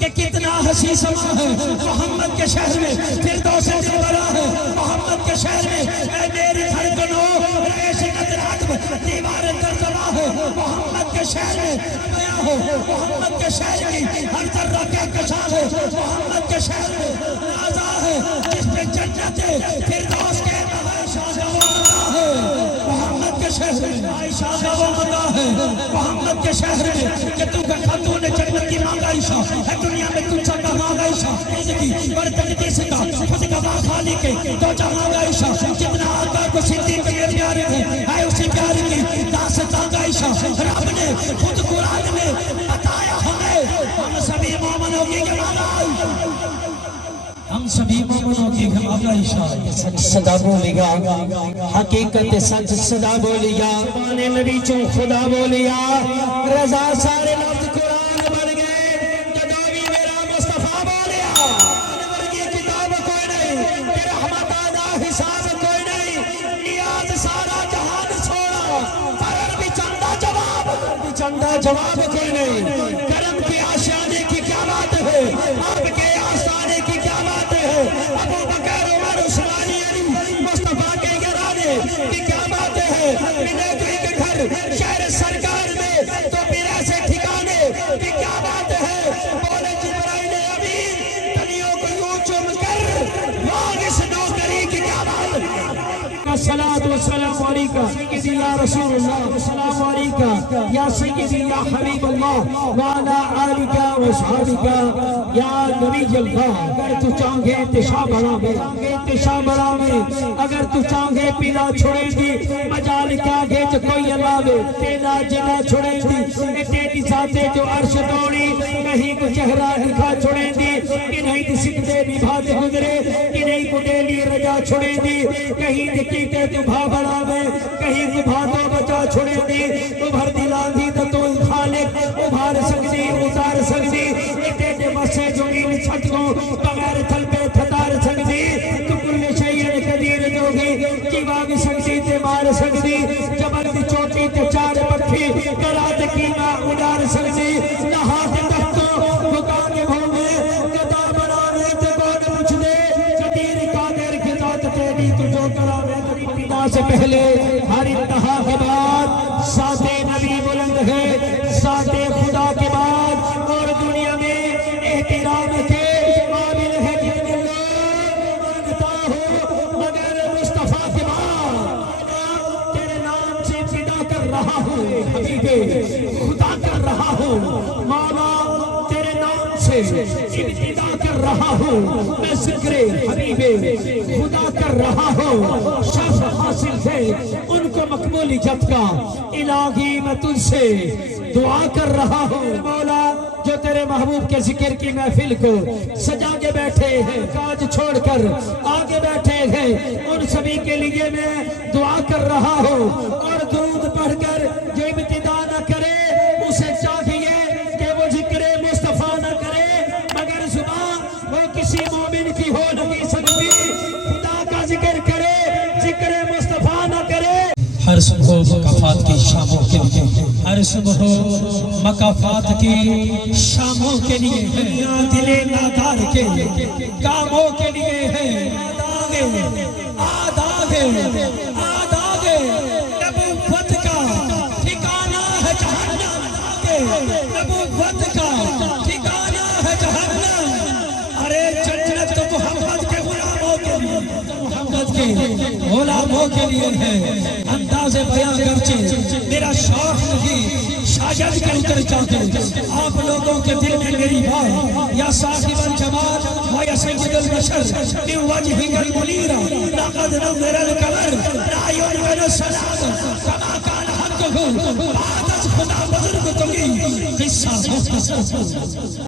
کہ کتنا حسین سما ہے محمد کے شہر میں، فردوس دلبرا ہے محمد کے شہر میں، اے میری دھڑکنوں ریش نظرات دیوار درزبا ہے محمد کے شہر میں، نیا ہو محمد کے شہر کی ہر ذرہ کے کشاف ہے محمد کے شہر میں، نازا ہے جس پہ جنت فردوس کے ہے محمد کے شہر میں، عائشہ کا وہ مدہ ہے محمد کے شہر میں، کہ تو خاتون جنت کی مانگا عائشہ ہے دنیا میں تجھا کا مانگا عائشہ زندگی برتنی سکا خود کا ماں خالی کے تو جا مانگا عائشہ جتنا آقا کو صدیق کے پیارے تھے ہے اسی پیارے کی داستان عائشہ رب نے خود قرآن میں بتایا ہمیں ہم سبھی مومنوں کی گواہ ہم سبھی مومنوں کی گواہ عائشہ سچ صدا بولے گا حقیقت سچ صدا بولے گا زبان نبی چون خدا بولے گا رضا سارے لفظ قرآن بن گئے جداوی میرا مصطفیٰ بولے گا انور کی کتاب کوئی نہیں کہ رحمت آدھا حساب کوئی نہیں نیاز سارا جہان چھوڑا فرر بھی چندہ جواب کوئی نہیں کرم کی آشیانے کی کیا بات ہے آپ کے آستانے کی کیا بات ہے ابو بکر عمر عثمانی علی مصطفیٰ کے گھرانے کی کیا بات ہے ملے کوئی کے گھر شہر سرکار میں تو میرے سے ٹھکانے کی کیا بات ہے بولے جبرائیل امین تنیوں کو یوں چم کر واغس نوکری کی کیا بات ہے الصلاة والسلام علیکہ سیدی یا رسول اللہ السلام علیکہ یا سیدی یا حبیب اللہ وعلا آلکہ و صحابکہ یا نبی اللہ اگر تو چاہے انتشا بڑا میں اگر تو چاہے پیلا چھوڑیں دی مجال کیا گے جو کوئی اللہ میں تیلا جنا چھوڑیں دی تیری ذاتے جو عرش دوڑی کہیں کو چہرہ ہلکا چھوڑیں دی کنہیں دی سکتے بھی بھات گزرے کنہیں کو ڈیلی رجا چھوڑیں دی کہیں دکی تے تو بھا بڑا میں کہیں کو بھاتوں بچا چھوڑیں دی تو بھر دلان دی تو خالق ابھار سکتی اتار سکتی تیرے مسے جو ان چھٹ کو بغیر تھل پہ تھتار سکتی تو کل شیئر قدیر جوگی کیوا بھی سکتی تے مار سکتی جبل دی چوٹی تے چار پکھی کرات کیما اڈار سکتی نہات تختو مکان بھومے گدا بنانے تے گوڑ مجھ دے قدیر قادر کی ذات تیری تجھو کرانے پیدا سے پہلے ہر انتہا کے بعد ساتھ نبی بلند ہے ساتھ خدا کے بعد اور دنیا میں احترام کے قابل ہے جن لوگ مانگتا ہوں مگر مصطفیٰ کے بعد تیرے نام سے فدا کر رہا ہوں حبیب خدا کر رہا ہوں مولا تیرے نام سے ابتدا کر رہا ہوں میں ذکر حبیب خدا کر رہا ہوں شرف حاصل ہے ان کو مقبول جب کا الہی میں تجھ سے دعا کر رہا ہوں مولا جو تیرے محبوب کے ذکر کی محفل کو سجا کے بیٹھے ہیں کاج چھوڑ کر آگے بیٹھے ہیں ان سبھی کے لیے میں دعا کر رہا ہوں اور درود پڑھ کر جو ابتدا نہ کرے اسے چاہیے کہ وہ ذکر مصطفیٰ نہ کرے مگر زبان وہ کسی مومن کی ہو نہیں سکتی خدا کا ذکر کرے ذکر مصطفیٰ نہ کرے ہر صبح مقافات کی شاموں کے لیے ہر صبح مقافات کی شاموں کے لیے ہے دل نادار کے کاموں کے لیے ہے آداغے نبوت کا ٹھکانہ ہے جہنم نبوت کا ٹھکانہ ہے جہنم ارے جنت تو محمد کے غلاموں کے لیے محمد کے غلاموں کے لیے ہے انداز بیان گرچہ میرا شوق نہیں شاید کے اتر چاہتے آپ لوگوں کے دل میں میری بات یا صاحب الجمال و یا سید البشر من وجہی المنیرہ لقد نظر القمر لا یعلم السلام کما کان حقہ بعد از خدا بزرگ تمہیں قصہ مختصر